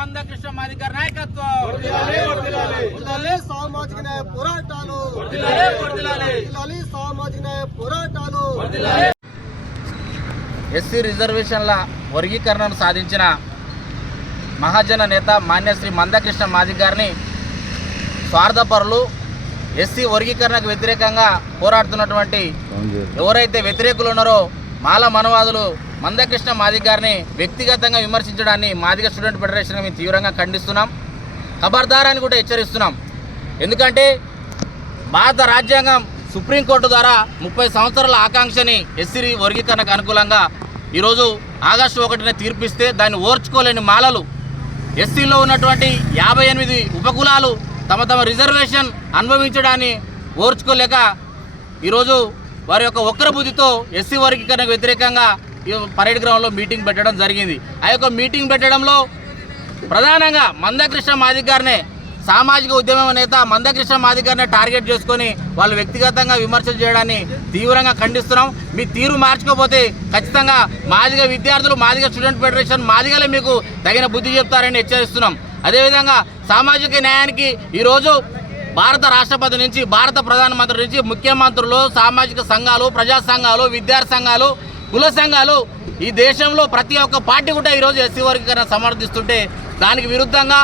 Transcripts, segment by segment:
మందకృష్ణ మాదిగర్ నాయకత్వం, సామాజిక న్యాయ పోరాటాలు, సామాజిక న్యాయ పోరాటాలు. ఎస్సీ రిజర్వేషన్ల వర్గీకరణను సాధించిన మహాజన నేత మాన్యశ్రీ మందకృష్ణ మాదిగర్ గారిని స్వార్థపరులు, ఎస్సీ వర్గీకరణకు వ్యతిరేకంగా పోరాడుతున్నటువంటి ఎవరైతే వ్యతిరేకులు ఉన్నారో మాల మనవాదులు మందకృష్ణ మాదిగర్ గారిని వ్యక్తిగతంగా విమర్శించడాన్ని మాదిగ స్టూడెంట్ ఫెడరేషన్ మేము తీవ్రంగా ఖండిస్తున్నాం. ఖబర్దార్ అని కూడా హెచ్చరిస్తున్నాం. ఎందుకంటే భారత రాజ్యాంగం సుప్రీంకోర్టు ద్వారా 30 సంవత్సరాల ఆకాంక్షని ఎస్సీ వర్గీకరణకు అనుకూలంగా ఈరోజు ఆగస్టు 1న తీర్పిస్తే దాన్ని ఓర్చుకోలేని మాలలు, ఎస్సీలో ఉన్నటువంటి 58 ఉపకులాలు తమ తమ రిజర్వేషన్ అనుభవించడాన్ని ఓర్చుకోలేక ఈరోజు వారి యొక్క వక్ర బుద్ధితో ఎస్సీ వర్గీకరణకు వ్యతిరేకంగా పరేడ్ గ్రౌండ్లో మీటింగ్ పెట్టడం జరిగింది. ఆ యొక్క మీటింగ్ పెట్టడంలో ప్రధానంగా మందకృష్ణ మాదిగర్ గారినే, సామాజిక ఉద్యమ నేత మందకృష్ణ మాదిగర్ గారిని టార్గెట్ చేసుకొని వాళ్ళు వ్యక్తిగతంగా విమర్శలు చేయడాన్ని తీవ్రంగా ఖండిస్తున్నాం. మీ తీరు మార్చుకోకపోతే ఖచ్చితంగా మాదిగ విద్యార్థులు, మాదిగ స్టూడెంట్ ఫెడరేషన్ మాదిగలే మీకు తగిన బుద్ధి చెప్తారని హెచ్చరిస్తున్నాం. అదేవిధంగా సామాజిక న్యాయానికి ఈరోజు భారత రాష్ట్రపతి నుంచి, భారత ప్రధానమంత్రి నుంచి ముఖ్యమంత్రులు, సామాజిక సంఘాలు, ప్రజా సంఘాలు, విద్యార్థి సంఘాలు, కుల సంఘాలు, ఈ దేశంలో ప్రతి ఒక్క పార్టీ కూడా ఈరోజు ఎస్సీ వర్గీకరణ సమర్థిస్తుంటే దానికి విరుద్ధంగా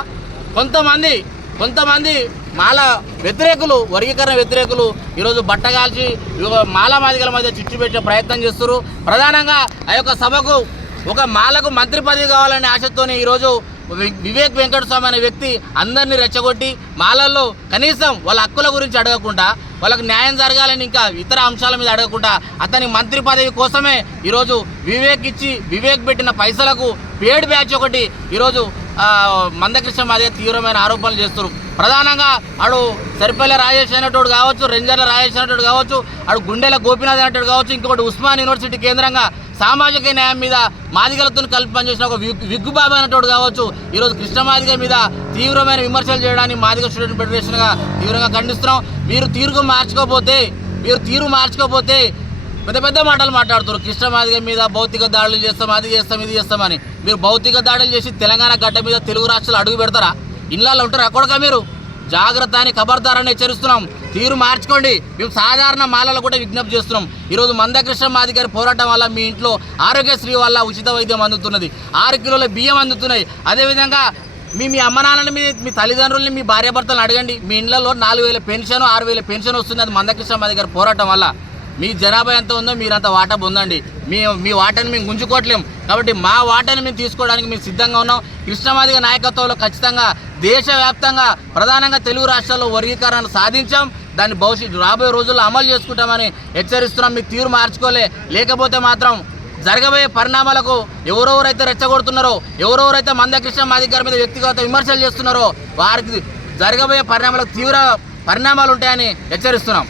కొంతమంది మాల వ్యతిరేకులు, వర్గీకరణ వ్యతిరేకులు ఈరోజు బట్టగాల్చి మాల మాదిగల మధ్య చిచ్చు పెట్టే ప్రయత్నం చేస్తున్నారు. ప్రధానంగా ఆ యొక్క సభకు ఒక మాలకు మంత్రి పదవి కావాలనే ఆశతోనే ఈరోజు వివేక్ వెంకటస్వామి అనే వ్యక్తి అందరినీ రెచ్చగొట్టి మాలల్లో కనీసం వాళ్ళ హక్కుల గురించి అడగకుండా, వాళ్ళకు న్యాయం జరగాలని ఇంకా ఇతర అంశాల మీద అడగకుండా అతని మంత్రి పదవి కోసమే ఈరోజు వివేక్ పెట్టిన పైసలకు పేడ్ బ్యాచ్ ఒకటి ఈరోజు మందకృష్ణ మాదిగర్ తీవ్రమైన ఆరోపణలు చేస్తారు. ప్రధానంగా ఆడు సరిపల్లి రాజేష్ అయినట్టు కావచ్చు, రెంజర్ల రాజేష్ అయినట్టు కావచ్చు, ఆడు గుండెల గోపీనాథ్ అయినట్టు కావచ్చు, ఇంకొకటి ఉస్మాన్ యూనివర్సిటీ కేంద్రంగా సామాజిక న్యాయం మీద మాదిగలతో కలిపి పనిచేసిన ఒక విగ్గుబాబు అయినట్టు కావచ్చు, ఈరోజు కృష్ణ మాదిగర్ మీద తీవ్రమైన విమర్శలు చేయడాన్ని మాదిగ స్టూడెంట్ ఫెడరేషన్గా తీవ్రంగా ఖండిస్తున్నాం. మీరు తీరు మార్చుకోకపోతే పెద్ద మాటలు మాట్లాడుతారు. కృష్ణ మాదిగర్ మీద భౌతిక దాడులు చేస్తాం, అది చేస్తాం, ఇది చేస్తామని. మీరు భౌతిక దాడులు చేసి తెలంగాణ గడ్డ మీద తెలుగు రాష్ట్రాలు అడుగు పెడతారా? ఇళ్ళల్లో ఉంటారు అక్కడక మీరు? జాగ్రత్త అని ఖబర్దారని హెచ్చరిస్తున్నాం. తీరు మార్చుకోండి. మేము సాధారణ మాలలు కూడా విజ్ఞప్తి చేస్తున్నాం. ఈరోజు మందకృష్ణ మాదిగర్ పోరాటం వల్ల మీ ఇంట్లో ఆరోగ్యశ్రీ వల్ల ఉచిత వైద్యం అందుతున్నది, 6 కిలోల బియ్యం అందుతున్నాయి. అదేవిధంగా మీ అమ్మ నాన్నని, మీ తల్లిదండ్రులని, మీ భార్యాభర్తలను అడగండి. మీ ఇళ్లలో 4,000 పెన్షన్, 6,000 పెన్షన్ వస్తుంది. అది మందకృష్ణ మాదిగర్ పోరాటం వల్ల. మీ జనాభా ఎంత ఉందో మీరంత వాటా పొందండి. మీ వాటాని మేము గుంజుకోవట్లేం. కాబట్టి మా వాటాని మేము తీసుకోవడానికి మేము సిద్ధంగా ఉన్నాం. కృష్ణ మాదిగర్ నాయకత్వంలో ఖచ్చితంగా దేశవ్యాప్తంగా ప్రధానంగా తెలుగు రాష్ట్రాల్లో వర్గీకరణను సాధించాం. దాన్ని రాబోయే రోజుల్లో అమలు చేసుకుంటామని హెచ్చరిస్తున్నాం. మీకు తీరు లేకపోతే మాత్రం జరగబోయే పరిణామాలకు ఎవరెవరైతే రెచ్చగొడుతున్నారో, ఎవరెవరైతే మందకృష్ణ మాదిగర్ మీద వ్యక్తిగత విమర్శలు చేస్తున్నారో వారికి జరగబోయే పరిణామాలకు తీవ్ర పరిణామాలు ఉంటాయని హెచ్చరిస్తున్నాం.